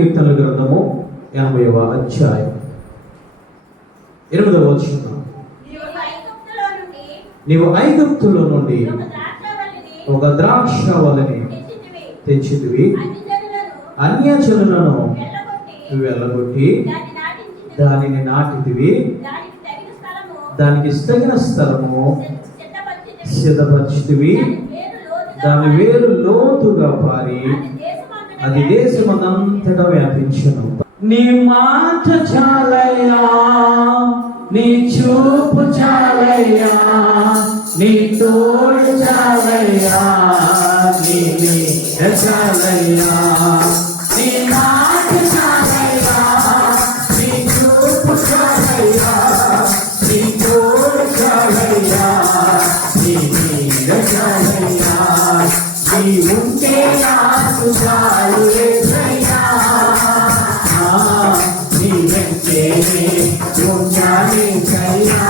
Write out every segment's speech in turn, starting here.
కీర్తనల గ్రంథము 80వ అధ్యాయం 8వ వచనం. నీవు ఐగుప్తులో నుండి ఒక ద్రాక్షవల్లిని తెచ్చితివి, అన్యజనులను వెళ్ళగొట్టి దానిని నాటితివి, దానికి తగిన స్థలము సిద్ధపరిచితివి, దాని వేరు లోతుగా పారి అది దేశమంతటా వ్యాపించును. నీ మాట చాలయ్యా, నీ చూపు చాలయ్యా, నీ తోడు చాలయ్యా, నీ చాలయ్యా, నీ మాట చాలయ్యా, నీ చూపు చాలయ్యా, నీ తోడు చాలయ్యా, నీ చాలయ్యా, నీ ఉంటే నాకు చాలు యేసయ్యా, నీ వెంటే ఉండాలి యేసయ్యా,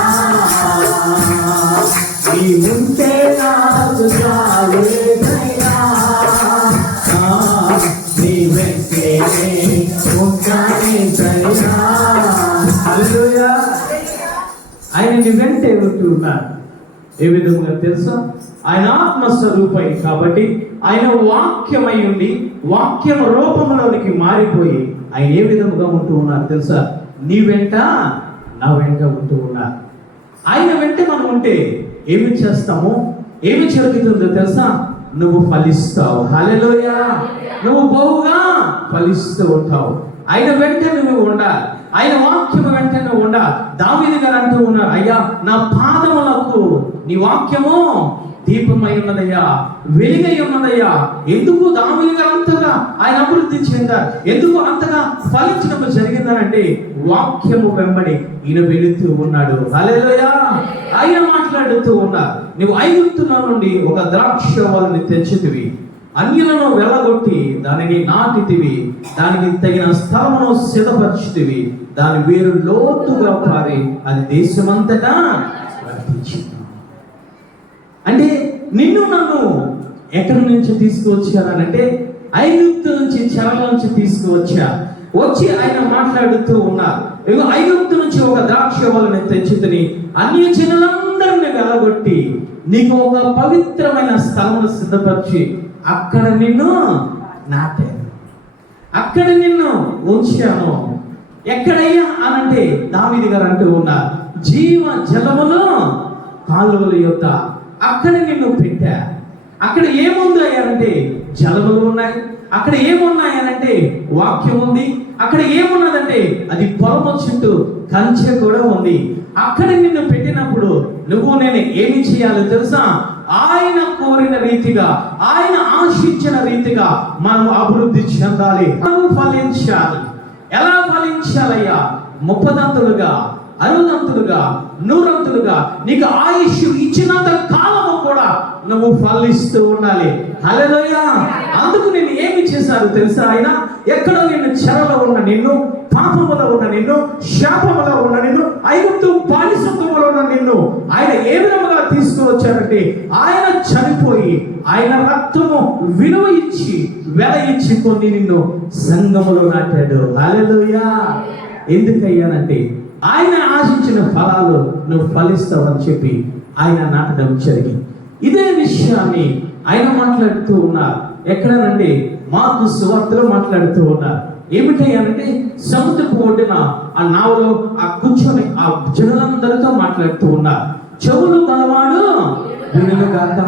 నీ ఉంటే నాకు చాలు యేసయ్యా, నీ వెంటే ఉండాలి యేసయ్యా. హల్లెలూయా. ఆయన నీ వెంటే ఉంటూ ఉన్నారు. ఏ విధంగా తెలుసా? ఆయన ఆత్మస్వరూపై కాబట్టి ఆయన వాక్యమై ఉండి వాక్యం రూపంలోనికి మారిపోయి ఆయన ఏ విధముగా ఉంటూ ఉన్నారు తెలుసా? నీ వెంట నా వెంట ఉంటూ ఉన్నారు. ఆయన వెంట మనం ఉంటే ఏమి చేస్తాము? ఏమి జరుగుతుందో తెలుసా? నువ్వు ఫలిస్తావు. హల్లెలూయా. నువ్వు బహుగా ఫలిస్తూ ఉంటావు. ఆయన వెంట నువ్వు ఉండాలి. ఆయన వాక్యము వెంట నువ్వు ఉండాలి. దావీదు గారు అంటూ ఉన్నారు, అయ్యా నా పాదములకు నీ వాక్యము దీపమై ఉన్నదయ్యా, వెలుగై ఉన్నదయ్యా. ఎందుకు దావీదు గారు అంతగా ఆయన అభివృద్ధి చెందారు, ఎందుకు అంతగా ఫలించడం జరిగిందనంటే వాక్యము వెంబడి ఈయన వెళుతూ ఉన్నాడు. హల్లెలూయా. ఆయన మాట్లాడుతూ ఉన్నారు, నువ్వు ఐగుప్తులో నుండి ఒక ద్రాక్షవల్లిని తెచ్చితివి, అన్యులను వెళ్ళగొట్టి దానిని నాటితివి, దానికి తగిన స్థలమును సిద్ధపరిచితివి, దాని వేరు లోతుగా పారి అది దేశమంతటా వ్యాపించింది. అంటే నిన్ను నన్ను ఎక్కడి నుంచి తీసుకువచ్చారనంటే ఐగుప్తు నుంచి, చెరల నుంచి తీసుకువచ్చా. వచ్చి ఆయన మాట్లాడుతూ ఉన్నారు, ఐగుప్తు నుంచి ఒక ద్రాక్షవల్లిని తెచ్చితిని, అన్య జనులందరిని వెళ్ళగొట్టి నీకు ఒక పవిత్రమైన స్థలమును సిద్ధపరిచి అక్కడ నిన్ను నాటాను, అక్కడ నిన్ను ఉంచాను. ఎక్కడయ్యా అనంటే దావీదు గారు అంటూ ఉన్నారు, జీవ జలములు కాలువల యొక్క అక్కడ నిన్ను పెట్టా. అక్కడ ఏముంది అయ్యారంటే జలములు ఉన్నాయి. అక్కడ ఏమున్నాయనంటే వాక్యం ఉంది. అక్కడ ఏమున్నదంటే అది పొలము చుట్టూ కంచె కూడా ఉంది. అక్కడ నిన్ను పెట్టినప్పుడు నువ్వు నేను ఏమి చేయాలో తెలుసా? ఆయన కోరిన రీతిగా, ఆయన ఆశించిన రీతిగా మనం అభివృద్ధి చెందాలి, మనం ఫలించాలి. ఎలా ఫలించాలయ్యా? 30 60 100 నీకు ఆయుష్ ఇచ్చినంత కాలము కూడా నువ్వు ఫలిస్తూ ఉండాలి. హల్లెలూయా. అందుకు నేను ఏమి చేశారు తెలుసా? ఆయన ఎక్కడో నిన్ను చెరలో ఉన్న నిన్ను, పాపములో ఉన్న నిన్ను, శాపములో ఉన్న నిన్ను, ఐగుప్తు బానిసత్వములో ఉన్న నిన్ను ఆయన ఏ విధముగా తీసుకువచ్చారంటే ఆయన చనిపోయి ఆయన రక్తము విలువ ఇచ్చి వెల ఇచ్చి కొన్ని నిన్ను సంఘములో నాటాడు. హల్లెలూయా. ఎందుకయ్యానంటే ఆయన ఆశించిన ఫలాలు నువ్వు ఫలిస్తావని చెప్పి ఆయన నాటడం జరిగింది. ఇదే విషయాన్ని ఆయన మాట్లాడుతూ ఉన్నారు. ఎక్కడనంటే మార్కు సువార్తలో మాట్లాడుతూ ఉన్నారు. ఏమిటయ్యానంటే సముద్రపు ఒడ్డున ఆ నావలో ఆ కూర్చొని ఆ జనులందరితో మాట్లాడుతూ ఉన్నారు. చెవులు గలవాడు వినుగాక,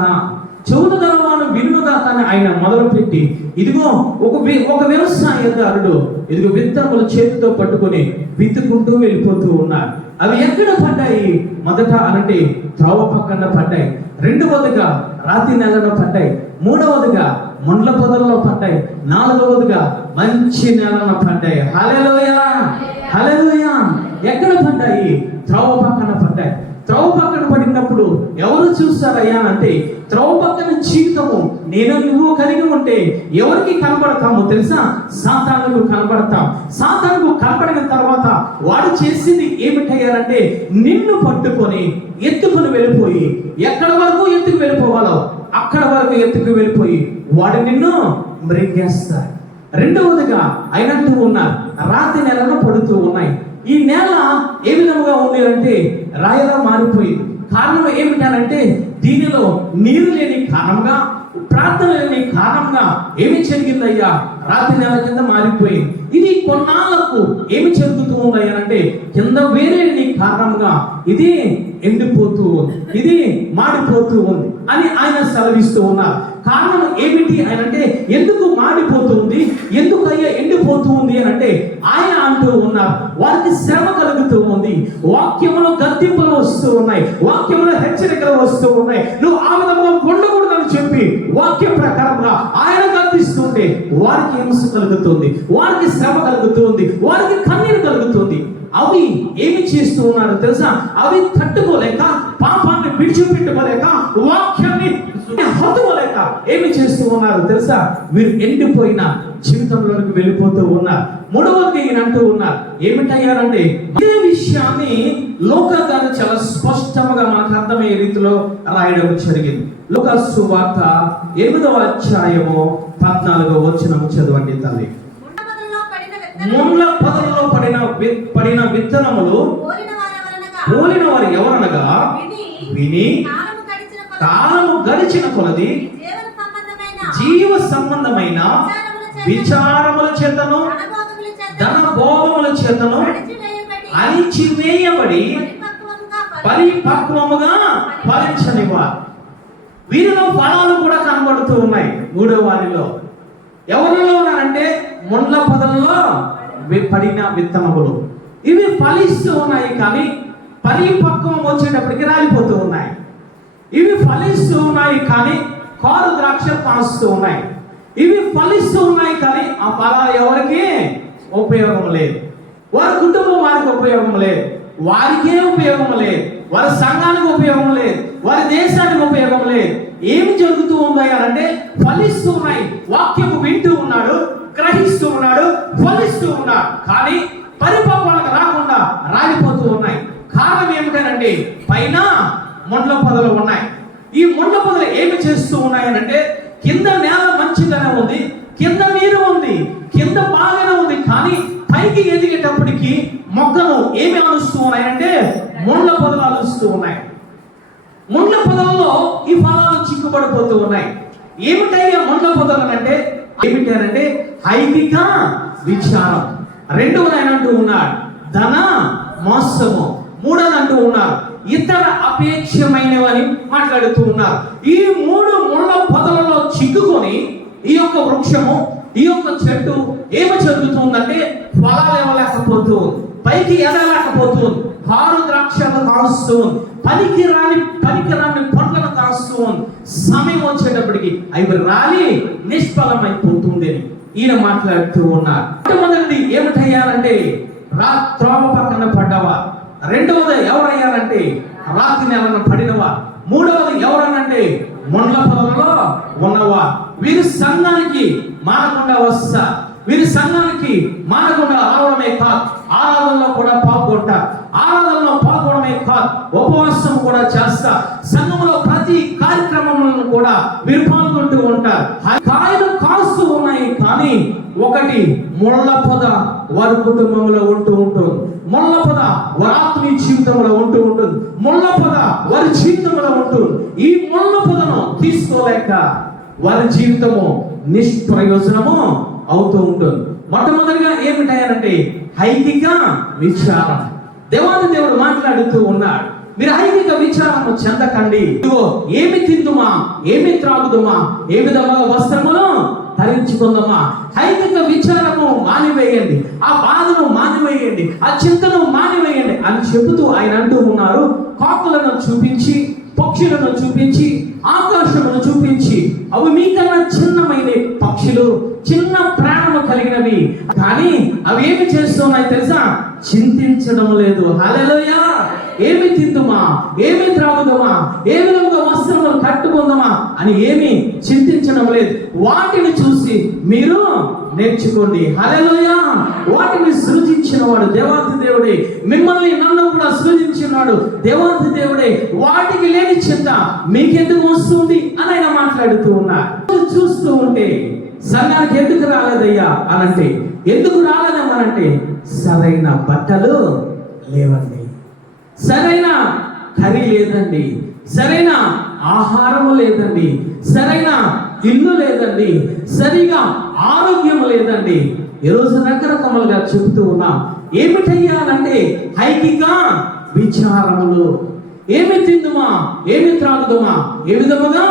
చెవులు గలవాడు వినుగాక అని ఆయన మొదలుపెట్టి, ఇదిగో ఒక వ్యవసాయదారుడు ఇదిగో విత్తనములు చేతితో పట్టుకొని విత్తుకుంటూ వెళ్ళిపోతూ ఉన్నారు. అవి ఎక్కడ పడ్డాయి? మొదట అనంటే త్రోవ పక్కన పడ్డాయి, రెండవదిగా రాతి నెలలో పడ్డాయి, మూడవదిగా ముండ్ల పొదల్లో పడ్డాయి, నాలుగవదిగా మంచి నేలను పడ్డాయి. హల్లెలూయా. హల్లెలూయా. ఎక్కడ పడ్డాయి? త్రోవ పక్కన పడ్డాయి. త్రోవ పక్కన పడినప్పుడు ఎవరు చూస్తారయ్యా అంటే త్రోవ పక్కన జీవితము నేను నువ్వు కలిగి ఉంటే ఎవరికి కనబడతామో తెలుసా? సాతానుకు కనబడతాం. సాతానుకు కనబడిన తర్వాత వాడు చేసింది ఏమిటయ్యారంటే నిన్ను పట్టుకొని ఎత్తుకుని వెళ్ళిపోయి ఎక్కడ వరకు ఎత్తుకు వెళ్ళిపోవాలో అక్కడ వరకు ఎత్తుకు వెళ్ళిపోయి వాడు నిన్ను మృంగేస్తాడు. రెండవదిగా అయినట్టు ఉన్నారు రాతి నెలలో పడుతూ ఉన్నాయి. ఈ నేల ఏ విధముగా ఉంది అంటే రాయిలా మారిపోయింది. కారణం ఏమిటంటే దీనిలో నీరు లేని కారణంగా, ప్రార్థన లేని కారణంగా ఏమి జరిగిందయ్యా, రాతి నెల కింద మారిపోయింది. ఇది కొన్నాళ్లకు ఏమి జరుగుతూ ఉందయ్యా అంటే కింద వేరే కారణంగా ఇది ఎండిపోతూ ఉంది, ఇది మాడిపోతూ ఉంది అని ఆయన సెలవిస్తూ ఉన్నారు. కారణం ఏమిటి అని అంటే ఎందుకు మాడిపోతుంది, ఎందుకు అయ్యా ఎండిపోతూ ఉంది అని అంటే ఆయన అంటూ ఉన్నారు వారికి శ్రమ కలుగుతూ ఉంది, వాక్యములో గద్దింపులు వస్తూ ఉన్నాయి, వాక్యములో హెచ్చరికలు వస్తూ ఉన్నాయి. నువ్వు ఆ విధంగా ఉండకూడదని చెప్పి వాక్య ప్రకారంగా ఆయన గద్దిస్తుంటే వారికి హింస కలుగుతుంది, వారికి శ్రమ కలుగుతుంది, వారికి కన్నీరు కలుగుతుంది. అవి ఏమి చేస్తూ ఉన్నారో తెలుసా? అవి తట్టుకోలేక, పాపాన్ని విడిచిపెట్టుకోలేక, వాక్యాన్ని హత్తుకోలేక ఏమి చేస్తూ ఉన్నారు తెలుసా? వీరు ఎండిపోయిన జీవితంలోకి వెళ్ళిపోతూ ఉన్నారు. మూడవది ఈయన అంటూ ఉన్నారు ఏమిటయ్యారంటే ఇదే విషయాన్ని లూకా గారు చాలా స్పష్టంగా మనకు అర్థమయ్యే రీతిలో రాయడం జరిగింది. లూకా సువార్త 8వ అధ్యాయము 14వ వచనం చదవండి తల్లి. ముండ్ల పొదలలో పడిన విత్తనములు పోలిన వారు ఎవరనగా విని కాలము గడిచిన కొలది జీవ సంబంధమైన విచారముల చేతను ధన భోగముల చేతను అణిచివేయబడి పరిపక్వముగా ఫలించనివారు. వీరిలో ఫలాలు కూడా కనబడుతూ ఉన్నాయి. మూడో వారిలో ఎవరిలో ఉన్నారంటే ముండ్ల పొదల్లో పడిన విత్తనములు. ఇవి ఫలిస్తూ ఉన్నాయి కానీ పరిపక్వం వచ్చేటప్పటికి రాలిపోతూ ఉన్నాయి. ఇవి ఫలిస్తూ ఉన్నాయి కానీ కారు ద్రాక్ష కాస్తూ ఉన్నాయి. ఇవి ఫలిస్తూ ఉన్నాయి కానీ ఆ ఫలాలు ఎవరికి ఉపయోగం లేదు, వారి కుటుంబం వారికి ఉపయోగం లేదు, వారికే ఉపయోగం లేదు, వారి సంఘానికి ఉపయోగం లేదు, వారి దేశానికి ఉపయోగం లేదు. ఏమి జరుగుతూ ఉన్నాయి అంటే ఫలిస్తూ ఉన్నాయి. వాక్యము వింటూ ఉన్నాడు, గ్రహిస్తూ ఉన్నాడు, ఫలిస్తూ ఉన్నాడు కానీ పరిపక్వాలకు రాకుండా రాలిపోతూ ఉన్నాయి. కారణం ఏమిటంటే పైన ముండ్ల పొదలు ఉన్నాయి. ఈ ముండ్ల పొదలు ఏమి చేస్తూ ఉన్నాయనంటే కింద నేల మంచిగానే ఉంది, కింద నీరు ఉంది, కింద బాగానే ఉంది కానీ పైకి ఎదిగేటప్పటికి మొక్కను ఏమి అలుస్తూ ఉన్నాయంటే ముండ్ల పొదలు అలుస్తూ ఉన్నాయి. ముండ్ల పొదల్లో ఈ ఫలాలు చిక్కుపడిపోతూ ఉన్నాయి. ఏమిటయ్యా ముండ్ల పొదలు అంటే ఏమిటంటే ఐహిక విచారం. రెండవది ఆయన అంటూ ఉన్నాడు ధన మోసము. మూడోది అంటూ ఉన్నారు ఇతర అపేక్షమైనవని మాట్లాడుతూ ఉన్నారు. ఈ మూడు ముళ్ళ పొదలలో చిక్కుకొని ఈ యొక్క వృక్షము, ఈ యొక్క చెట్టు ఏమి జరుగుతుందంటే ఫలాలు ఇవ్వలేకపోతూ, పైకి ఎదగలేకపోతుంది, కారు ద్రాక్షలు కాస్తూ, పనికి రాని పండ్లను కాస్తూ సమయం వచ్చేటప్పటికి అవి రాలి నిష్ఫలమైపోతుంది అని ఈయన మాట్లాడుతూ ఉన్నారు. మొట్టమొదటిది ఏమిటయ్యారంటే త్రోవ పక్కన పడ్డవా. రెండవది ఎవరయ్యారంటే రాతి నెలను పడినవా. మూడవది ఎవరనంటే ముండ్ల పొదలలో ఉన్నవా. వీరి సంఘానికి మానకుండా వస్తా, వీరి సంఘానికి మానకుండా రావడమే కాదు, ఆరాధనలో కూడా పాల్గొంటారు. ఆరాధనలో పాల్గొనడమే కాదు, ఉపవాసం కూడా చేస్తా, సంఘంలో ప్రతి కార్యక్రమంలో కూడా వీరు పాల్గొంటూ ఉంటారు. కాయలు కాస్తూ ఉన్నాయి కానీ ఒకటి ముళ్ళ పొద వారి కుటుంబంలో ఉంటూ ఉంటుంది, ముళ్ళ పొద వారి ఆత్మీయ జీవితంలో ఉంటూ ఉంటుంది, ముళ్ళ పొద వారి జీవితంలో ఉంటుంది. ఈ ముళ్ళ పొదను తీసుకోలేక వారి జీవితము నిష్ప్రయోజనము అవుతూ ఉంటుంది. మొట్టమొదటిగా ఏమిటాయనంటే ఐహిక విచారం. దేవాది దేవుడు మాట్లాడుతూ ఉన్నాడు మీరు ఐహిక విచారము చెందకండి. ఏమి తిందుమా, ఏమి త్రాగుదుమా, ఏ విధంగా వస్త్రమును ధరించుకుందామా. ఐహిక విచారము మానివేయండి, ఆ బాధను మానివేయండి, ఆ చింతను మానివేయండి అని చెబుతూ ఆయన అంటూ ఉన్నారు. కాకులను చూపించి, పక్షులను చూపించి, ఆకాశమును చూపించి అవి మీకన్నా చిన్నమైన పక్షులు, చిన్న ప్రాణము కలిగినవి కానీ అవి ఏమి చేస్తున్నాయి తెలుసా? చింతించడం లేదు. హల్లెలూయా. ఏమి తిందుమా, ఏమి త్రాగుదామా, ఏ విధంగా వస్త్రములు కట్టుకుందామా అని ఏమి చింతించడం లేదు. వాటిని చూసి మీరు నేర్చుకోండి. హల్లెలూయా. వాటిని సృజించిన వాడు దేవాది దేవుడే, మిమ్మల్ని నన్ను కూడా సృజించినాడు దేవాది దేవుడే. వాటికి లేని చింత మీకెందుకు వస్తుంది అని ఆయన మాట్లాడుతూ ఉన్నారు. చూస్తూ ఉంటే సంఘానికి ఎందుకు రాలేదయ్యా అనంటే, ఎందుకు రాలేదమ్మనంటే సరైన బట్టలు లేవండి, సరైన కర్రీ లేదండి, సరైన ఆహారము లేదండి, సరైన ఇల్లు లేదండి, సరిగా ఆరోగ్యం లేదండి. ఈరోజు రకరకాలుగా చెబుతూ ఉన్నాం. ఏమిటయ్యా అంటే ఐహిక విచారములు. ఏమి తిందుమా, ఏమి త్రాగుదుమా, ఏ విధముగా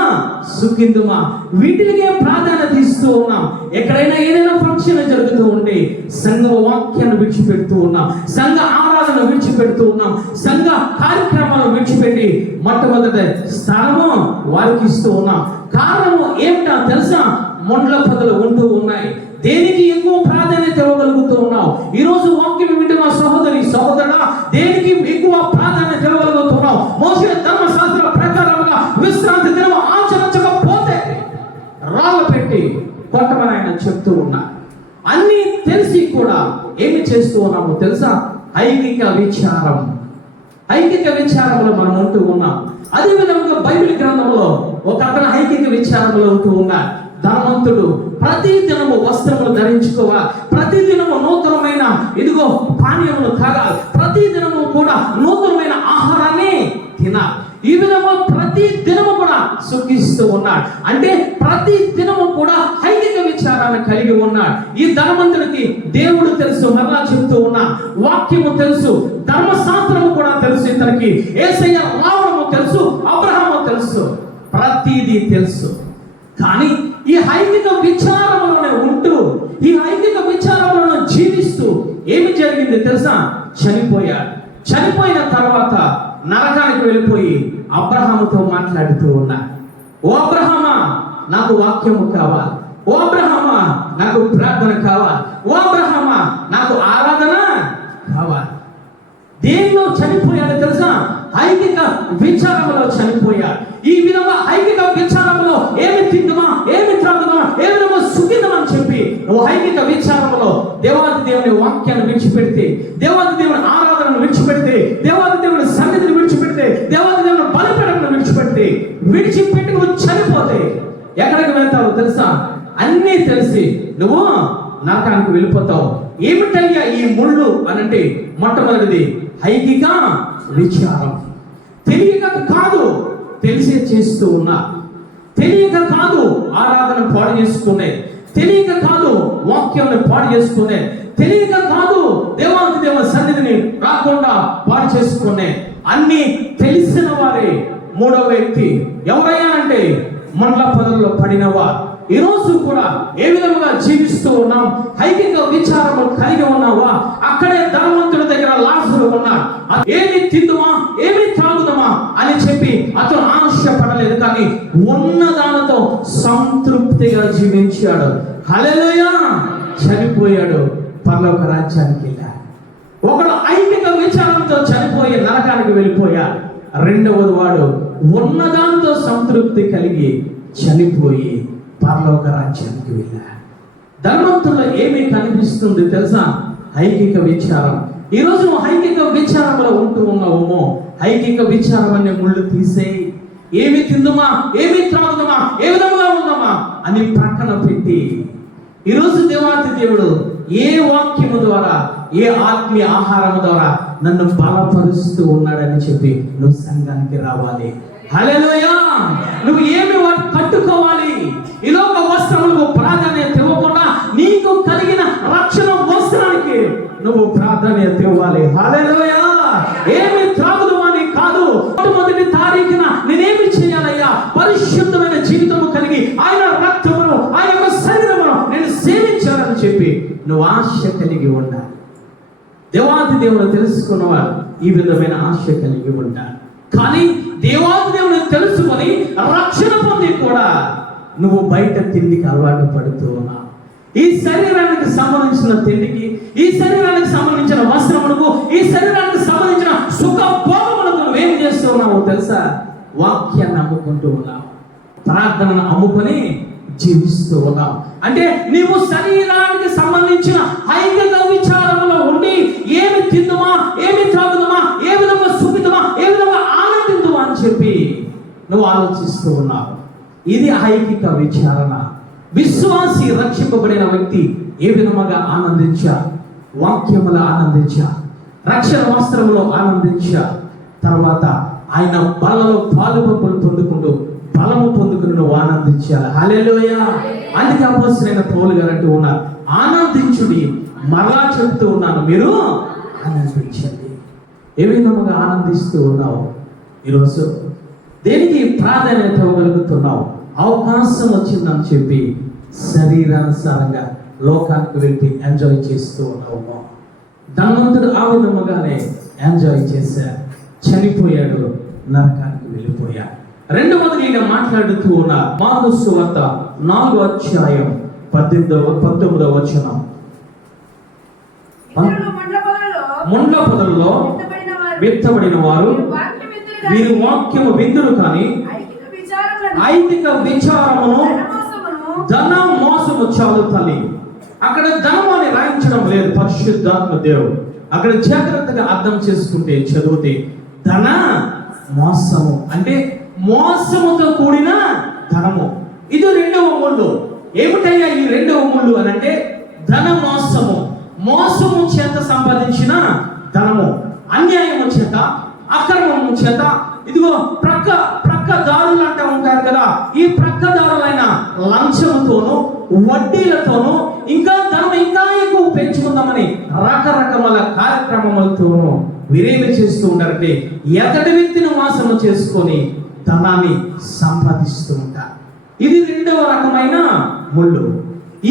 సుఖిందుమా, వీటికే ప్రాధాన్యత ఇస్తూ ఉన్నాం. ఎక్కడైనా ఏదైనా ఫంక్షన్ జరుగుతూ ఉంటే సంఘ వాక్యాన్ని విడిచిపెడుతూ ఉన్నాం, సంఘ ఆరాధన విడిచిపెడుతూ ఉన్నాం, సంఘ కార్యక్రమాలను విడిచిపెట్టి మొట్టమొదటి స్థానము వారికి ఇస్తూ ఉన్నాం. కారణము ఏమిటో తెలుసా? మొండ్ల పదలు ఉంటూ ఉన్నాయి. దేనికి ఎక్కువ ప్రాధాన్యత ఇవ్వగలుగుతూ ఉన్నావు? ఈరోజు వాక్యం వింటున్న సహోదరి సహోదరుడా, దేనికి ఎక్కువ ప్రాధాన్యత ఇవ్వగలుగుతున్నావు? మోషే ధర్మశాస్త్ర ప్రకారంగా విశ్రాంతి దినం ఆచరించకపోతే రాళ్ళు పెట్టి కొట్టమని ఆయన చెప్తూ ఉన్నా. అన్ని తెలిసి కూడా ఏమి చేస్తూ ఉన్నామో తెలుసా? ఐహిక విచారం. ఐహిక విచారంలో మనం ఉంటూ ఉన్నాం. అదే విధంగా బైబిల్ గ్రంథంలో ఒక అతను ఐహిక విచారంలో ఉంటూ ఉన్నాడు. ధనవంతుడు ప్రతి దినము వస్త్రములు ధరించుకోవాలి, ప్రతి దినము నూతనమైన ఇదిగో పానీయములు తాగాలి, ప్రతి దినము కూడా నూతనమైన ఆహారాన్ని తినాలి. ఈ విధంగా ప్రతి దినము కూడా సుఖిస్తూ ఉన్నాడు. అంటే ప్రతి దినము కూడా ఐహిక విచారాన్ని కలిగి ఉన్నాడు. ఈ ధనవంతుడికి దేవుడు తెలుసు, మరలా చెప్తూ ఉన్నా, వాక్యము తెలుసు, ధర్మశాస్త్రము కూడా తెలుసు, ఇతనికి యేసయ్య రావడము తెలుసు, అబ్రహాము తెలుసు, ప్రతిదీ తెలుసు. కానీ ఈ ఐహిక విచారములోనే ఉంటూ, ఈ ఐహిక విచారములను జీవిస్తూ ఏమి జరిగింది తెలుసా? చనిపోయాడు. చనిపోయిన తర్వాత నరకానికి వెళ్ళిపోయి అబ్రహాముతో మాట్లాడుతూ ఉన్నా, ఓ అబ్రహామా నాకు వాక్యము కావాలి, ఓ అబ్రహామా నాకు ప్రార్థన కావాలి, ఓ అబ్రహామా నాకు ఆరాధన కావాలి. దేనిలో చనిపోయాడు తెలుసా? ఐహిక విచారములో చనిపోయాడు. ఈ విధంగా ఐహిక విచారములో ఏమి తిందుమా, ఏమి త్రాగుదామా, ఏ విధంగా సుఖిద్దామని చెప్పి నువ్వు ఐహిక విచారములో దేవాది దేవుని వాక్యాన్ని విడిచిపెడితే, దేవాది దేవుని ఆరాధనను విడిచిపెడితే, దేవాది దేవుని సన్నిధిని విడిచిపెడితే, దేవాది దేవుని బలిపీఠమును విడిచిపెట్టి నువ్వు చనిపోతే ఎక్కడికి వెళ్తావు తెలుసా? అన్నీ తెలిసి నువ్వు నరకానికి వెళ్ళిపోతావు. ఏమిటయ్యా ఈ ముళ్ళు అనంటే మొట్టమొదటిది ఐహిక విచారం. తెలియక కాదు, తెలిసే చేస్తూ ఉన్నా. తెలియక కాదు ఆరాధన పాడు చేసుకునే, తెలియక కాదు వాక్యాన్ని పాడు చేసుకునే, తెలియక కాదు దేవాది దేవ సన్నిధిని రాకుండా పాడు చేసుకునే. అన్ని తెలిసిన వారే. మూడవ వ్యక్తి ఎవరయ్యా అంటే మండల పదవుల్లో పడినవా. ఈ రోజు కూడా ఏ విధంగా జీవిస్తూ ఉన్నాం? ఐహిక విచారము కలిగి ఉన్నావా? అక్కడే ధనవంతుడి దగ్గర లాజరు ఉన్నాడు. ఏమి తిందుమా, ఏమి త్రాగుదామా అని చెప్పి అతను ఆశపడలేదు, కానీ ఉన్న దానితో సంతృప్తిగా జీవించాడు. హల్లెలూయా. చనిపోయాడు, పరలోక రాజ్యానికి వెళ్ళాడు. ఒకడు ఐహిక విచారంతో చనిపోయి నరకానికి వెళ్ళిపోయాడు. రెండవది వాడు ఉన్నదాంతో సంతృప్తి కలిగి చనిపోయి పరలోక రాజ్యానికి వెళ్ళాడు. ధనవంతుల్లో ఏమి కనిపిస్తుంది తెలుసా? ఐహిక విచారం. ఈ రోజు నువ్వు ఐహిక విచారంలో ఉంటూ ఉన్నావేమో, ఐహిక విచారం అనే ముళ్ళు తీసేయి. ఏమి తిందుమా, ఏమి త్రాగుదామా, ఏ విధంగా ఉందామా అని ప్రక్కన పెట్టి ఈరోజు దేవాతి దేవుడు ఏ వాక్యము ద్వారా, ఏ ఆత్మీయ ఆహారం ద్వారా నన్ను బలపరుస్తూ ఉన్నాడని చెప్పి నువ్వు సంఘానికి రావాలి. హల్లెలూయా. నువ్వు ఏమి వాటి కట్టుకోవాలి? ఈ లోక వస్త్రములకు ప్రాధాన్యత ఇవ్వకుండా నీకు కలిగిన రక్షణ వస్త్రానికి నువ్వు ప్రాధాన్యత ఇవ్వాలి. హల్లెలూయా. ఏమి త్రాగుదామని కాదు, మొట్టమొదటి తారీఖున నేనేమి చేయాలయ్యా? పరిశుద్ధమైన జీవితము కలిగి ఆయన రక్తమును, ఆయన యొక్క శరీరమును నేను సేవించాలని చెప్పి నువ్వు ఆశ కలిగి ఉండాలి. దేవాది దేవుడు తెలుసుకున్నవారు ఈ విధమైన ఆశ కలిగి ఉంటారు. కానీ దేవాది దేవుని తెలుసుకొని రక్షణ పొంది కూడా నువ్వు బయట తిండికి అలవాటు పడుతూ ఉన్నావు. ఈ శరీరానికి సంబంధించిన తిండికి, ఈ శరీరానికి సంబంధించిన వస్త్రములకు, ఈ శరీరానికి సంబంధించిన సుఖ భోగములకు నువ్వేం చేస్తూ ఉన్నావు తెలుసా? వాక్యాన్ని అమ్ముకుంటూ ఉన్నావు, ప్రార్థనను అమ్ముకొని జీవిస్తూ ఉన్నావు. అంటే నీవు శరీరానికి సంబంధించిన ఐహిక విచారంలో ఉండి ఏమి తిందుమా, ఏమి త్రాగుదామా, ఏ విధంగా సుఖిద్దామా, ఏ విధంగా ఆనందిద్దామా అని చెప్పి నువ్వు ఆలోచిస్తూ ఉన్నావు. ఇది ఐహిక విచారణ. విశ్వాసి రక్షింపబడిన వ్యక్తి ఏ విధముగా ఆనందించా? వాక్యములో ఆనందించా, రక్షణ వస్త్రములో ఆనందించా, తర్వాత ఆయన బలలో పాలుపంపులు పొందుకుంటూ బలము పొందుకుని నువ్వు ఆనందించాలి. హల్లెలూయా. అందుకే అపోస్తలుడైన పౌలు గారు అంటూ ఉన్నారు, ఆనందించుడి. మరలా చెబుతూ ఉన్నాను, మీరు ఆనందించండి. ఏ విధముగా ఆనందిస్తూ ఉన్నావు? ఈరోజు దేనికి ప్రాధాన్యత ఇవ్వగలుగుతున్నావు? అవకాశం వచ్చిందని చెప్పి శరీరానుసారంగా లోకానికి వెళ్ళి ఎంజాయ్ చేస్తూ ఉన్నావు. ధనవంతుడు ఆ విధముగానే ఎంజాయ్ చేశాడు, చనిపోయాడు, నరకానికి వెళ్ళిపోయాడు. రెండవదిగా మాట్లాడుతూ ఉన్న మార్కు సువార్త 4వ అధ్యాయం 19వ వచనం. ముండ్ల పొదలలో విత్తబడిన వారు వీరు వాక్యము విందురు కానీ ఐతిక విచారమును ధన మోసము చాలు తల్లి. అక్కడ ధనం అని రాయించడం లేదు పరిశుద్ధాత్మ దేవుడు. అక్కడ జాగ్రత్తగా అర్థం చేసుకుంటే చదివితే ధన మోసము అంటే మోసముతో కూడిన ధనము. ఇది రెండవ ముళ్ళు. ఏమిటయ్యా ఈ రెండవ ముళ్ళు అని అంటే ధన మోసము. మోసము చేత సంపాదించిన ధనము, అన్యాయము చేత, అక్రమము చేత, ఇదిగో ప్రక్క దారులు అంటూ ఉంటారు కదా, ఈ ప్రక్కదారులైన లంచముతోనూ వడ్డీలతోనూ ఇంకా ధనం ఇంకా ఎక్కువ పెంచుకుందామని రకరకాల కార్యక్రమాలతోనూ విరేవి చేస్తూ ఉంటారంటే ఎదటి వ్యక్తిని మోసము చేసుకొని ధనాన్ని సంపాదిస్తూ ఉంటారు. ఇది రెండవ రకమైన ముళ్ళు.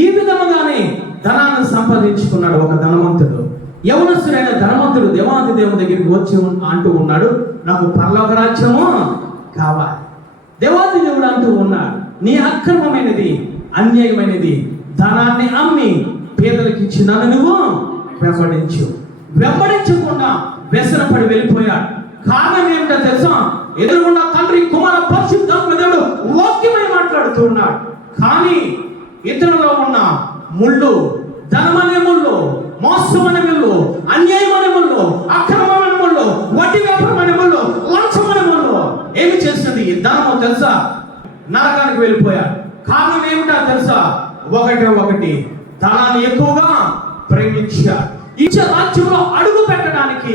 ఈ విధముగానే ధనాన్ని సంపాదించుకున్నాడు ఒక ధనవంతుడు. యవనస్తుడైన ధనవంతుడు దేవాది దేవుని దగ్గరికి వచ్చి అంటూ ఉన్నాడు, నాకు పరలోక రాజ్యము కావాలి. దేవాది దేవుడు అంటూ ఉన్నాడు, నీ అక్రమమైనది అన్యాయమైనది ధనాన్ని అమ్మి పేదలకు ఇచ్చి నన్ను నువ్వు వెంబడించు. వెంబడించకుండా వ్యసనపడి వెళ్ళిపోయాడు. కారణం ఏమిటో తెలుసా? ఎదురుగుండా తండ్రి కుమార పరిశుద్ధాత్మ దేవుడు వాక్యమై మాట్లాడుతూ ఉన్నాడు. కానీ ఇతరులో ఉన్న ముళ్ళు, ధనమనే ముళ్ళు, మోసం అనే ముళ్ళు, అన్యాయం అనే ముళ్ళు, అక్రమం అనే ముళ్ళు, వడ్డీ వ్యాపారం అనే ముళ్ళు, లంచం అనే ముళ్ళు ఏమి చేస్తుంది? ఈ ధనము తెలుసా? నరకానికి వెళ్ళిపోయాడు. కారణం ఏమిటో తెలుసా? ఒకటి ధనాన్ని ఎక్కువగా ప్రేమించాడు. ఇచ్చే రాజ్యంలో అడుగు పెట్టడానికి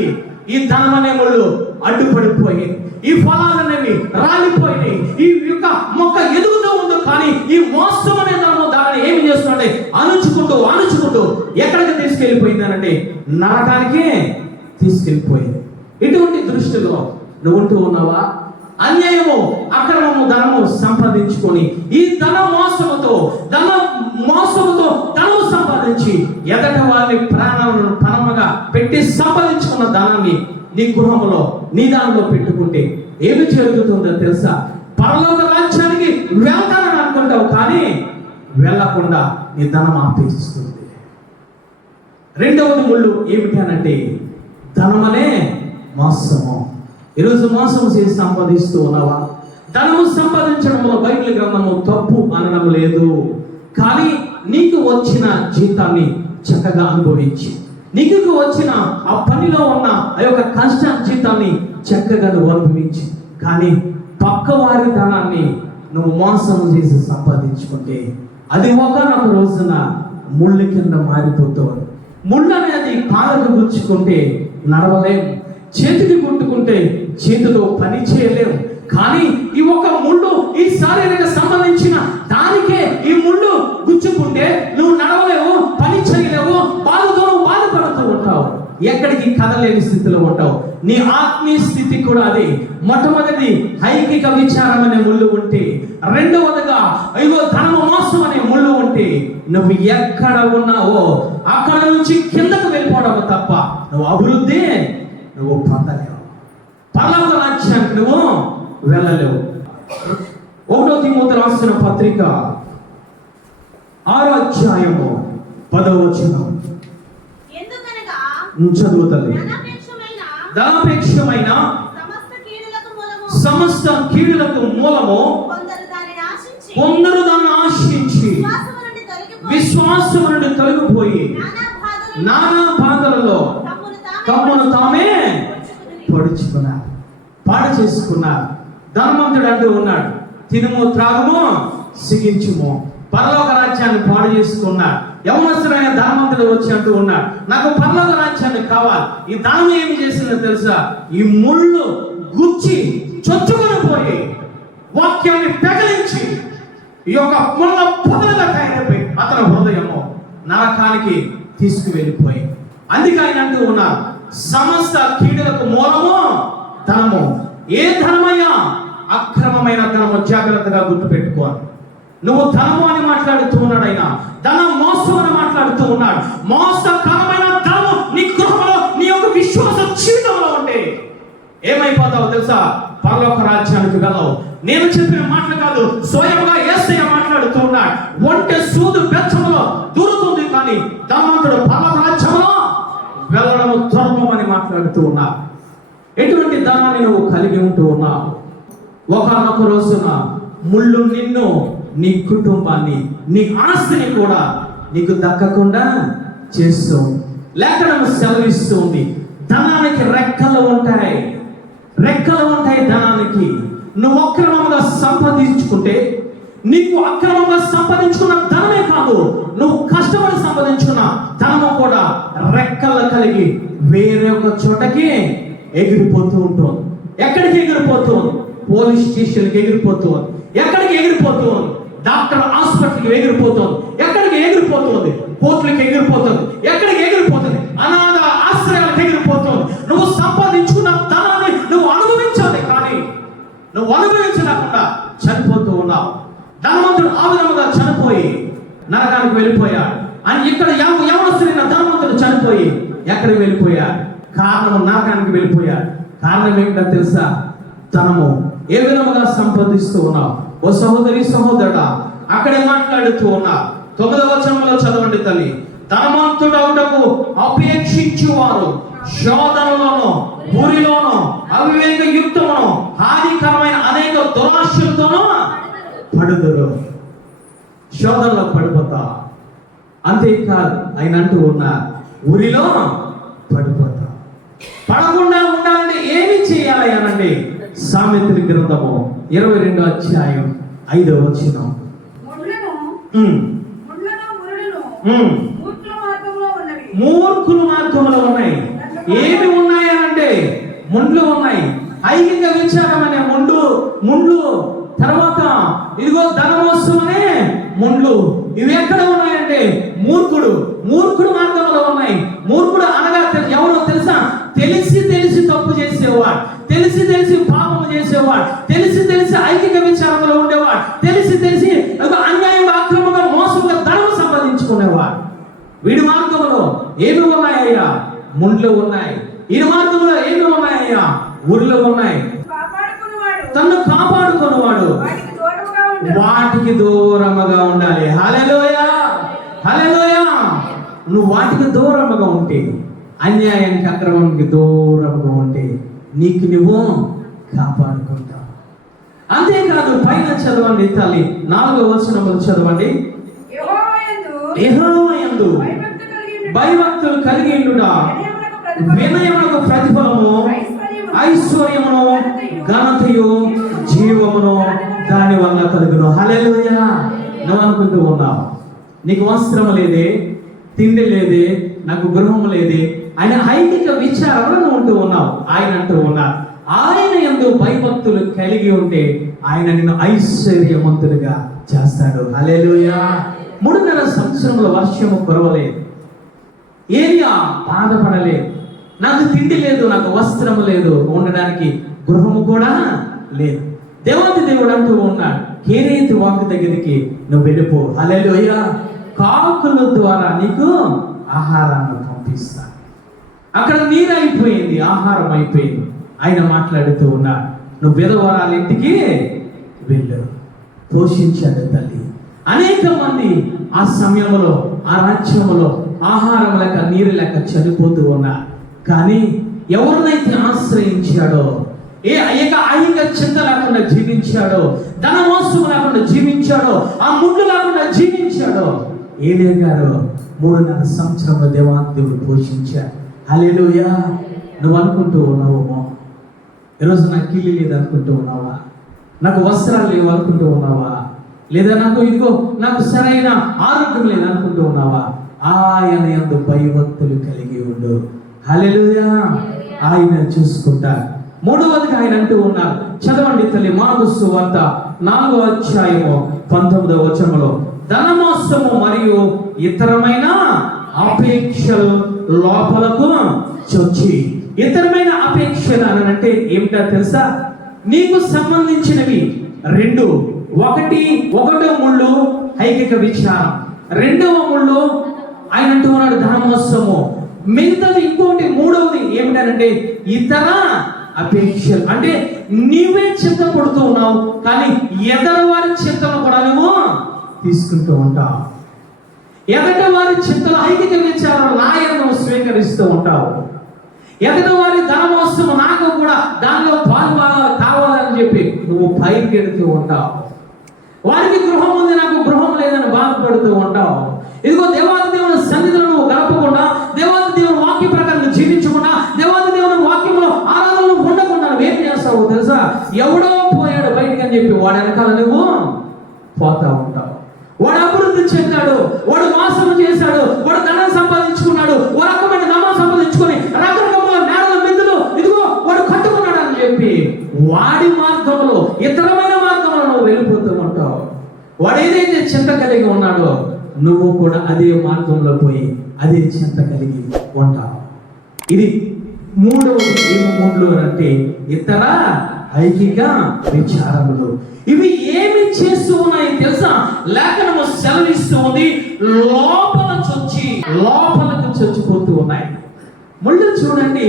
ఈ ధనం అనే ముళ్ళు అడ్డుపడిపోయి, ఈ ఫలాలనేవి రాలిపోయి, ఈ యొక్క మొక్క ఎదుగుతూ ఉంది. కానీ ఈ మోసం అనే ధనము దాన్ని ఏమి చేస్తుందంటే అణుచుకుంటూ ఎక్కడికి తీసుకెళ్ళిపోయింది అంటే నరకానికి తీసుకెళ్ళిపోయింది. ఇటువంటి దృష్టిలో నువ్వు ఉంటూ ఉన్నావా? అన్యాయము, అక్రమము, ధనము సంపాదించుకొని ఈ ధన మోసముతో ధనము సంపాదించి ఎదట వారిని ప్రాణాలను పరమగా పెట్టి సంపాదించుకున్న ధనాన్ని నీ గృహంలో నీ దానిలో పెట్టుకుంటే ఏమి జరుగుతుందో తెలుసా? పరలోక రాజ్యానికి వెళ్తానని అనుకుంటావు, కానీ వెళ్ళకుండా నీ ధనం ఆపేస్తుంది. రెండవది ముళ్ళు ఏమిటి అనంటే ధనమనే మోసము. ఈరోజు మోసం చేసి సంపాదిస్తూ ఉన్నావా? ధనము సంపాదించడంలో బైబిల్ గ్రంథము తప్పు అనడం లేదు. కానీ నీకు వచ్చిన జీతాన్ని చక్కగా అనుభవించి, నీకు వచ్చిన ఆ పనిలో ఉన్న ఆ యొక్క కష్ట జీతాన్ని చక్కగా నువ్వు అనుభవించి, కానీ పక్క వారి ధనాన్ని నువ్వు మోసం చేసి సంపాదించుకుంటే అది ఒకనొక రోజున ముళ్ళు కింద మారిపోతావు. ముళ్ళు అనేది కాళ్ళకు గుచ్చుకుంటే నడవలేము, చేతికి గుట్టుకుంటే చేతితో పని చేయలేము. కానీ ఈ ఒక ముళ్ళు, ఈ శారీరక సంబంధించిన దానికే ఈ ముళ్ళు గుచ్చుకుంటే నువ్వు నడవలేవు, పని చేయలేవు, బాధపడుతూ ఉంటావు, ఎక్కడికి కదలేని స్థితిలో ఉంటావు. నీ ఆత్మీయ స్థితి కూడా అది. మొట్టమొదటి ఐకిక విచారం అనే ముళ్ళు ఉంటే, రెండవదిగా అయ్యో ధనము మోసం అనే ముళ్ళు ఉంటే, నువ్వు ఎక్కడ ఉన్నావో అక్కడ నుంచి కిందకు వెళ్ళిపోవడం తప్ప నువ్వు అభివృద్ధి నువ్వు పొందలేవు, పరలోక రాజ్యానికి నువ్వు వెళ్ళలేవు. 1 తిమోతి రాసిన పత్రిక 6వ అధ్యాయము 10వ వచనం చదువుతుంది. ధనాపేక్షమైన సమస్త కీడులకు మూలము కొందరు దాన్ని ఆశించి విశ్వాసము నుండి తొలగిపోయి నానా బాధలలో తమ్మును తామే పొడుచుకున్నారు, పాడు చేసుకున్నారు. ధనవంతుడు అంటూ ఉన్నాడు, తినుము త్రాగుము సిగించుము, పరలోక రాజ్యాన్ని పాడు చేసుకున్నాడు. యవనస్తుడైన ధనవంతుడు వచ్చి అంటూ ఉన్నాడు, నాకు పరలోక రాజ్యాన్ని కావాలి. ఈ ధనం ఏమి చేసిందో తెలుసా? ఈ ముళ్ళు గుచ్చి చొచ్చుకొని పోయి వాక్యాన్ని పెగలించి ఈ యొక్క ముళ్ళ పొదలుగా తయారైపోయి అతని హృదయము నరకానికి తీసుకువెళ్ళిపోయి. అందుకే ఆయన అంటూ ఉన్నారు, సమస్త కీడులకు మూలము ధనము. ఏ ధనమయ్యా? అక్రమమైన ధనము. జాగ్రత్తగా గుర్తుపెట్టుకోవాలి. నువ్వు ధనము అని మాట్లాడుతూ ఉన్నాడు ఆయన, ధనం మోసం అని మాట్లాడుతూ ఉన్నాడు. మోసకరమైన ధనము నీ గృహంలో, నీ యొక్క విశ్వాస జీవితంలో ఉంటే ఏమైపోతావు తెలుసా? పరలోక రాజ్యానికి వెళ్ళవు. నేను చెప్పిన మాటలు కాదు, స్వయంగా యేసయ్య మాట్లాడుతూ ఉన్నాడు. ఒంటె సూదు బెచ్చములో దూరుతుంది, కానీ ధనవంతుడు పరలోక రాజ్యంలో వెళ్ళడము దుర్గం అని మాట్లాడుతూ ఉన్నాడు. ఎటువంటి ధనాన్ని నువ్వు కలిగి ఉంటూ ఉన్నావు? ఒకనొక రోజున ముళ్ళు నిన్ను, నీ కుటుంబాన్ని, నీ ఆస్తిని కూడా నీకు దక్కకుండా చేస్తూ, లేఖనం సెలవిస్తుంది, ధనానికి రెక్కలు ఉంటాయి. రెక్కలు ఉంటాయి ధనానికి. నువ్వు అక్రమంగా సంపాదించుకుంటే, నీకు అక్రమంగా సంపాదించుకున్న ధనమే కాదు, నువ్వు కష్టపడి సంపాదించుకున్న ధనము కూడా రెక్కలు కలిగి వేరే ఒక చోటకి ఎగిరిపోతూ ఉంటుంది. ఎక్కడికి ఎగిరిపోతుంది? పోలీస్ స్టేషన్కి ఎగిరిపోతుంది. ఎక్కడికి ఎగిరిపోతుంది? డాక్టర్ హాస్పిటల్కి ఎగిరిపోతుంది. ఎక్కడికి ఎగిరిపోతుంది? కోర్టులకి ఎగిరిపోతుంది. ఎక్కడికి ఎగిరిపోతుంది? అనాథ ఆశ్రయాలకు ఎగిరిపోతుంది. నువ్వు సంపాదించుకున్న ధనాన్ని నువ్వు అనుభవించాలి, కానీ నువ్వు అనుభవించలేకుండా చనిపోతూ ఉన్నావు. ధనవంతుడు ఆ విధముగా చనిపోయి నరకానికి వెళ్ళిపోయాడు. అని ఇక్కడ యవనస్తుడైన ధనవంతుడు చనిపోయి ఎక్కడికి వెళ్ళిపోయాడు? కారణం నరకానికి వెళ్ళిపోయాడు. కారణం ఏంటో తెలుసా? ధనము. ఏ విధముగా సంపాదిస్తూ ఉన్నావు? ఓ సహోదరి, సహోదరుడా, అక్కడే మాట్లాడుతూ ఉన్నా. 9వ వచనంలో చదవండి తల్లి. ధనవంతుడవుటకు అపేక్షించువారు శోధనలోను, ఊరిలోను, అవివేక యుక్తమును, హానికరమైన అనేక దురాశలతోనూ పడుదురు. శోధనలో పడిపోతా. అంతేకాదు, ఆయన అంటూ ఉన్నారు, ఊరిలో పడిపోతా. పడకుండా ఉండాలంటే ఏమి చేయాలి అనండి? సామెతల గ్రంథము 22వ అధ్యాయం 5వ వచనం. మూర్ఖుల మార్గంలో ఉన్నాయి. ఏమి ఉన్నాయి అనంటే ముండ్లు ఉన్నాయి. ఐహిక విచారం అనే ముండ్లు, తర్వాత ఇదిగో ధనమోసం అనే ముండ్లు. ఇవి ఎక్కడ ఉన్నాయంటే మూర్ఖుడు మార్గంలో ఉన్నాయి. మూర్ఖుడు అనగా ఎవరో తెలుసా? తెలిసి తప్పు చేసేవాడు, తెలిసి పాపం చేసేవాడు, తెలిసి ఐకిక విచారంలో ఉండేవాడు, తెలిసి అన్యాయంగా, అక్రమంగా, మోసంగా ధనం సంపాదించుకునేవాడు. వీడి మార్గంలో ఏమి ఉన్నాయ్యా? ముండ్లు ఉన్నాయి. ఈ మార్గంలో ఏమి ఉన్నాయ్యా? ఊర్లు ఉన్నాయి. తను కాపాడుకునేవాడు వాటికి దూరముగా ఉండాలి. హల్లెలూయా, హల్లెలూయా. నువ్వు వాటికి దూరముగా ఉంటే, అన్యాయానికి, అక్రమానికి దూరంగా ఉంటే నీకు నువ్వు కాపాడుకుంటావు. అంతేకాదు, పైన చదవండి తల్లి, 4వ వచనములు చదవండి. యెహోవా యందు భయభక్తులు కలిగి ఉండుట వినయమునకు ప్రతిఫలము, ఐశ్వర్యమును, ఘనతయు, జీవమును దాని వల్ల కలుగును. హల్లెలూయా. నువ్వు అనుకుంటూ ఉన్నావు, నీకు వస్త్రం లేదే, తిండి లేదే, నాకు గృహం లేదే, ఆయన ఐహిక విచారంలో ఉంటూ ఉన్నావు. ఆయన అంటూ ఉన్నారు, ఆయన యందు భయభక్తులు కలిగి ఉంటే ఆయన నిన్ను ఐశ్వర్యవంతుడిగా చేస్తాడు. హల్లెలూయా. 3.5 సంవత్సరంలో వర్షము కురవలేదు. ఏరియా బాధపడలేదు. నాకు తిండి లేదు, నాకు వస్త్రం లేదు, ఉండడానికి గృహము కూడా లేదు. దేవాది దేవుడు అంటూ ఉన్నాడు, కేరేతు వాకు దగ్గరికి నువ్వు వెళ్ళిపో. హల్లెలూయా. కాకుల ద్వారా నీకు ఆహారాన్ని పంపిస్తా. అక్కడ నీరు అయిపోయింది, ఆహారం అయిపోయింది. ఆయన మాట్లాడుతూ ఉన్నాడు, నువ్వు విధవరాల ఇంటికి వెళ్ళు. పోషించాడు తల్లి. అనేక మంది ఆ సమయంలో, ఆ రాజ్యంలో ఆహారం లేక, నీరు లేక చనిపోతూ ఉన్నారు. కానీ ఎవరినైతే ఆశ్రయించాడో, ఐహిక చింత లేకుండా జీవించాడో, ధనమోసం లేకుండా జీవించాడో, ఆ ముందు లేకుండా జీవించాడో, ఏలియా గారు 3.5 సంవత్సరంలో దేవుడు పోషించాడు. హల్లెలూయా. నువ్వు అనుకుంటూ ఉన్నావేమో, ఈరోజు నాకు ఇల్లు లేదు అనుకుంటూ ఉన్నావా? నాకు వస్త్రాలు లేవు అనుకుంటూ ఉన్నావా? లేదా నాకు సరైన ఆరోగ్యం లేదు అనుకుంటూ ఉన్నావా? ఆయన యందు భయభక్తులు కలిగి ఉండు. హల్లెలూయా. ఆయన చూసుకుంటారు. మూడవదిగా ఆయన అంటూ ఉన్నారు, చదవండి తల్లి, మార్కు సువార్త 4వ అధ్యాయము 19వ వచనములో, ధనమోసము మరియు ఇతరమైన అపేక్షలు లోపలకు చొచ్చి. ఇతరమైన అపేక్షలు అని అంటే ఏమిటో తెలుసా? నీకు సంబంధించినవి రెండు. ఒకటో ముళ్ళు ఐకిక విచారం, రెండవ ముళ్ళు ఆయన అంటూ ఉన్నాడు ధనమోసము. మిగతాది ఇంకోటి మూడవది ఏమిటంటే ఇతర అపేక్షలు. అంటే నీవే చింతపడుతూ ఉన్నావు, కానీ ఎదరు వారి చింతను కూడా నువ్వు తీసుకుంటూ ఉంటావు. ఎదటి వారి చింతలు ఐకిక విచారం నాయను స్వీకరిస్తూ ఉంటావు. ఎదటి వారి ధనమోసము నాకు కూడా దానిలో పాల్గొనాలి కావాలని చెప్పి నువ్వు పైకెడుతూ ఉంటావు. వారికి గృహం ఉంది, నాకు గృహం లేదని బాధపడుతూ ఉంటావు. ఇదిగో దేవాది దేవుని సన్నిధిలో నువ్వు గడపకుండా, దేవాది దేవుని వాక్య ప్రకారం జీవించకుండా, దేవాది దేవుని వాక్యంలో ఆరాధనలు ఉండకుండా నువ్వు ఏం చేస్తావు తెలుసా? ఎవడో పోయాడు బయటికి అని చెప్పి వాడు వెనకాల నువ్వు పోతా ఉంటావు. వాడు అభివృద్ధి చెందాడు, వాడు మోసం చేశాడు, వాడు ధనం సంపాదించుకున్నాడు, ఓ రకమైన నమ్మకం సంపాదించుకొని రకరకమైన నేరాల మిద్దులు ఇదిగో వాడు కట్టుకున్నాడు అని చెప్పి వాడి మార్గంలో ఇతరమైన మార్గంలో నువ్వు వెళ్ళిపోతూ ఉంటావు. వాడు ఏదైతే చింత కలిగి ఉన్నాడో నువ్వు కూడా అదే మార్గంలో పోయి అదే చింత కలిగి ఉంటావు. ఇది మూడవది. ఏమి మూడు అంటే ఇతర ఐకిక విచారములు. ఇవి ఏమి చేస్తూ ఉన్నాయి తెలుసా? లేఖనము సెలవిస్తూ ఉంది, లోపలకు చొచ్చిపోతూ ఉన్నాయి. ముళ్ళు చూడండి,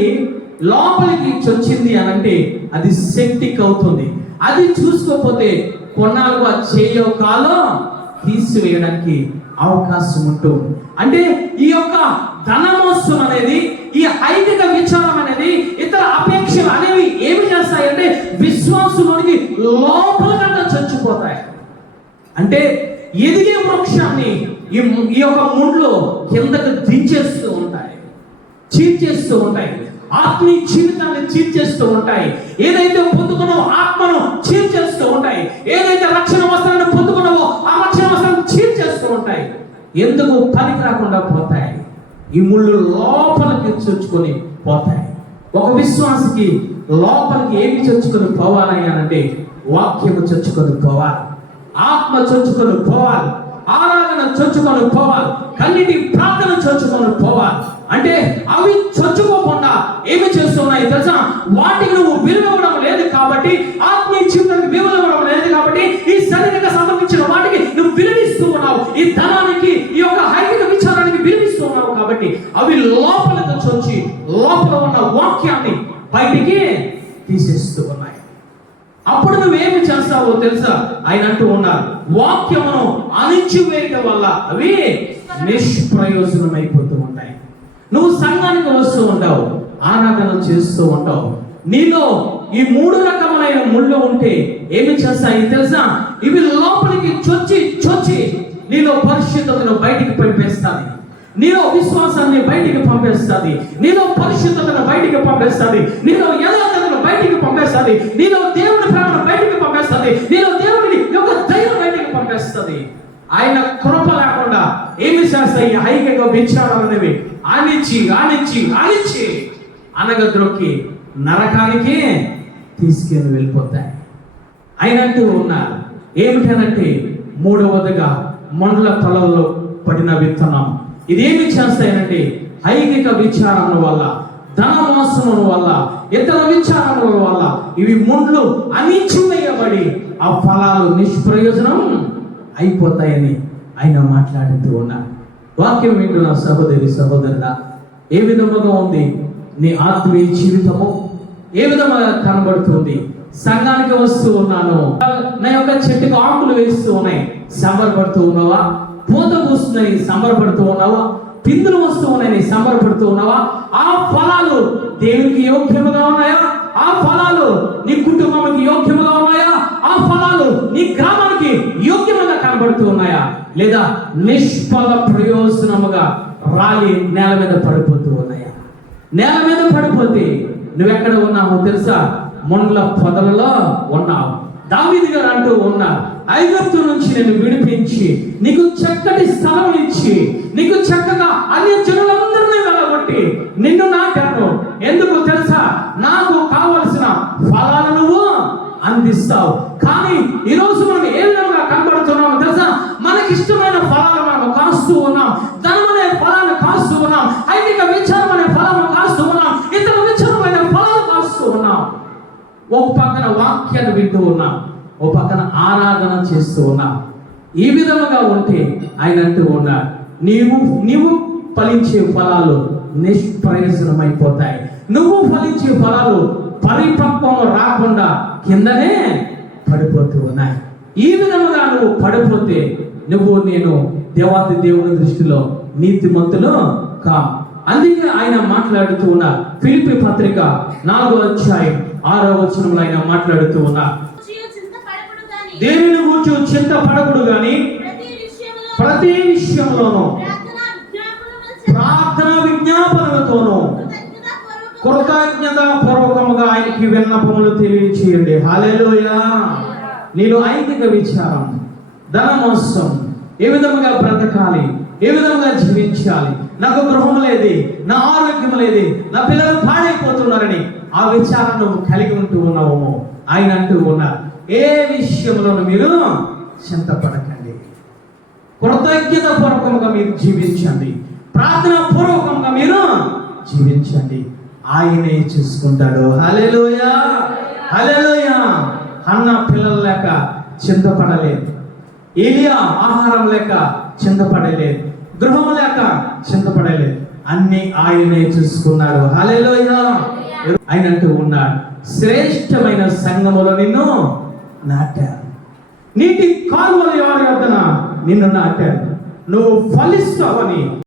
లోపలికి చొచ్చింది అని అంటే అది సెప్టిక్ అవుతుంది. అది చూసుకోకపోతే కొన్నాళ్ళుగా చేయో కాలో తీసివేయడానికి అవకాశం ఉంటుంది. అంటే ఈ యొక్క ధనమోసం అనేది, ఈ ఐకిక విచారం అనేది, ఇతర అపేక్షలు అనేవి ఏమి చేస్తాయంటే విశ్వాసంలోనికి లోపలకంతా చచ్చిపోతాయి. అంటే ఎదిగే వృక్షాన్ని ఈ యొక్క ముండ్లు కిందకు దించేస్తూ ఉంటాయి, చీల్చేస్తూ ఉంటాయి. ఆత్మీయ జీవితాన్ని చీల్చేస్తూ ఉంటాయి. ఏదైతే పొందుకున్నావో ఆత్మను చీల్చేస్తూ ఉంటాయి. ఏదైతే రక్షణ వస్త్రాన్ని పొందుకున్నావో ఆ రక్షణ వస్త్రాన్ని చీల్చేస్తూ ఉంటాయి. ఎందుకు పనికి రాకుండా పోతాయి? ఈ ముళ్ళు లోపలికి చొచ్చుకొని పోతాయి. ఒక విశ్వాసికి లోపలికి ఏమి చొచ్చుకొని పోవాలి అంటే వాక్యము చొచ్చుకొని పోవాలి, ఆత్మ చొచ్చుకొని పోవాలి, ఆరాధన చొచ్చుకొని పోవాలి, కన్నిటి ప్రార్థన చొచ్చుకొని పోవాలి. అంటే అవి చొచ్చుకోకుండా ఏమి చేస్తున్నాయి తెలుసా? వాటికి నువ్వు విలువడం లేదు కాబట్టి, ఆత్మీయ జీవితానికి విలువడం లేదు కాబట్టి, ఈ శరీరంగా సంబంధించిన వాటికి నువ్వు విలువిస్తూ ఉన్నావు. ఈ ధనానికి, ఈ యొక్క ఐకిక విచారానికి విలువిస్తూ ఉన్నావు కాబట్టి అవి లోపలకు చొచ్చి లోపల ఉన్న వాక్యాన్ని బయటికి తీసేస్తూ ఉన్నాయి. అప్పుడు నువ్వేమి చేస్తావో తెలుసా? ఆయన అంటూ ఉన్నారు, వాక్యమును అణిచివేయడం వల్ల అవి నిష్ప్రయోజనం అయిపోతూ ఉంటాయి. నువ్వు సంఘానికి వస్తూ ఉంటావు, ఆరాధన చేస్తూ ఉంటావు. నీలో ఈ మూడు రకమైన ముళ్ళు ఉంటే ఏమి చేస్తాయి తెలుసా? ఇవి లోపలికి చొచ్చి నీలో పరిశుద్ధతను బయటికి పంపేస్తాది, నీలో విశ్వాసాన్ని బయటికి పంపేస్తుంది, నీలో పరిశుద్ధతను బయటికి పంపేస్తుంది, నీలో యథార్థతను బయటికి పంపేస్తుంది, నీలో దేవుని ప్రేమను బయటికి పంపేస్తుంది, నీలో దేవుని యొక్క ధైర్యం బయటికి పంపేస్తుంది. ఆయన కృప లేకుండా ఏమి చేస్తాయి? ఐకిక విచారాలు అనేవి ఆనిచ్చి అనగద్రొక్కి నరకానికి తీసుకెళ్ళి వెళ్ళిపోతాయి. ఆయన అంటూ ఉన్నారు ఏమిటనంటే, మూడవదిగా మండల తలలో పడిన విత్తనం. ఇదేమి చేస్తాయనంటే ఐకిక విచారముల వల్ల, ధనమోసముల వల్ల, ఇతర విచారముల వల్ల ఇవి ముండ్లు అణిచివేయబడి ఆ ఫలాలు నిష్ప్రయోజనం అయిపోతాయని ఆయన మాట్లాడుతూ ఉన్నారు. వాక్యం వింటున్న సహోదరి సహోదరుడా, ఏ విధముగా ఉంది నీ ఆత్మీయ జీవితము? ఏ విధంగా కనబడుతుంది? సంఘానికి వస్తూ ఉన్నాను, నా యొక్క చెట్టుకు ఆకులు వేస్తూ ఉన్నాయి, సంబరపడుతూ ఉన్నావా? పూత పూస్తున్నాయి, సంబరపడుతూ ఉన్నావా? పిందులు వస్తూ ఉన్నాయి, సంబరపడుతూ ఉన్నావా? ఆ ఫలాలు దేవునికి యోగ్యముగా ఉన్నాయా? ఆ ఫలాలు నీ కుటుంబానికి యోగ్యముగా ఉన్నాయా? ఆ ఫలాలు నీ గ్రామానికి యోగ్యముగా కనబడుతూ ఉన్నాయా? లేదా నిష్ఫల ప్రయోజనముగా రాలి నేల మీద పడిపోతూ ఉన్నాయా? నేల మీద పడిపోతే నువ్వెక్కడ ఉన్నావో తెలుసా? ముళ్ళ పొదలలో ఉన్నావు. దావీదు గారు అంటూ ఉన్నారు, ఐగుప్తు నుంచి నేను విడిపించి నీకు చక్కటి స్థలం ఇచ్చి నీకు చక్కగా అన్య జనులందరినీ వెళ్ళగొట్టి నిన్ను నాటాను. ఎందుకు తెలుసా? నాకు కావలసిన ఫలాలను నువ్వు అందిస్తావు. కానీ ఈరోజు మనం ఏ విధంగా కనబడుతున్నామో తెలుసా? మనకిష్టమైన ఫలాలు మనం కాస్తూ ఉన్నాం, ధనం అనే ఫలాన్ని కాస్తూ ఉన్నాం, ఐదిక విచారం అనే ఫలాలను కాస్తూ ఉన్నాం, ఇతర విచారమైన ఫలాలు కాస్తూ ఉన్నాం. ఒక పక్కన వాక్యాన్ని వింటూ ఉన్నాం, ఓ పక్కన ఆరాధన చేస్తూ ఉన్నాం. ఈ విధముగా ఉంటే ఆయన అంటూ ఉన్నాడు, నీవు ఫలించే ఫలాలు నిష్ప్రయోజనమైపోతాయి. నువ్వు ఫలించే ఫలాలు పరిపక్వం రాకుండా కిందనే పడిపోతూ ఉన్నాయి. ఈ విధముగా నువ్వు పడిపోతే నేను దేవాది దేవుని దృష్టిలో నీతిమంతులు కా. అందుకే ఆయన మాట్లాడుతూ ఉన్నారు. ఫిలిప్పీ పత్రిక 4వ అధ్యాయం 6వ వచనంలో ఆయన మాట్లాడుతూ ఉన్నారు, దేనిని గూర్చి చింతపడకుడు గాని ప్రతి విషయంలోనూ ప్రార్థన విజ్ఞాపనలతోనూ కృతజ్ఞత పూర్వకముగా ఆయనకి విన్నపములు తెలియచేయండి. హల్లెలూయా. నేను ఐదిక విచారం, ధనమోసం, ఏ విధముగా బ్రతకాలి, ఏ విధంగా జీవించాలి, నాకు గృహం లేదే, నా ఆరోగ్యం లేదే, నా పిల్లలు పాడైపోతున్నారని ఆ విచారం నువ్వు కలిగి ఉంటూ ఉన్నావు. ఆయన అంటూ ఉన్నారు, ఏ విషయంలోనూ మీరు చింతపడకండి, కృతజ్ఞత పూర్వకంగా మీరు జీవించండి, ప్రార్థన పూర్వకంగా మీరు జీవించండి, ఆయనే చూసుకుంటాడు. హల్లెలూయా, హల్లెలూయా. అన్న పిల్లలు లేక చింతపడలేదు, ఏలియా ఆహారం లేక చింతపడలేదు, గృహం లేక చింతపడలేదు, అన్ని ఆయనే చూసుకున్నాడు. హల్లెలూయా. ఆయన అంటూ ఉన్నాడు, శ్రేష్టమైన సంఘములో నిన్ను నాటారు, నీటి కాలువల యొద్దన నిన్ను నాటారు, నువ్వు ఫలిస్తావని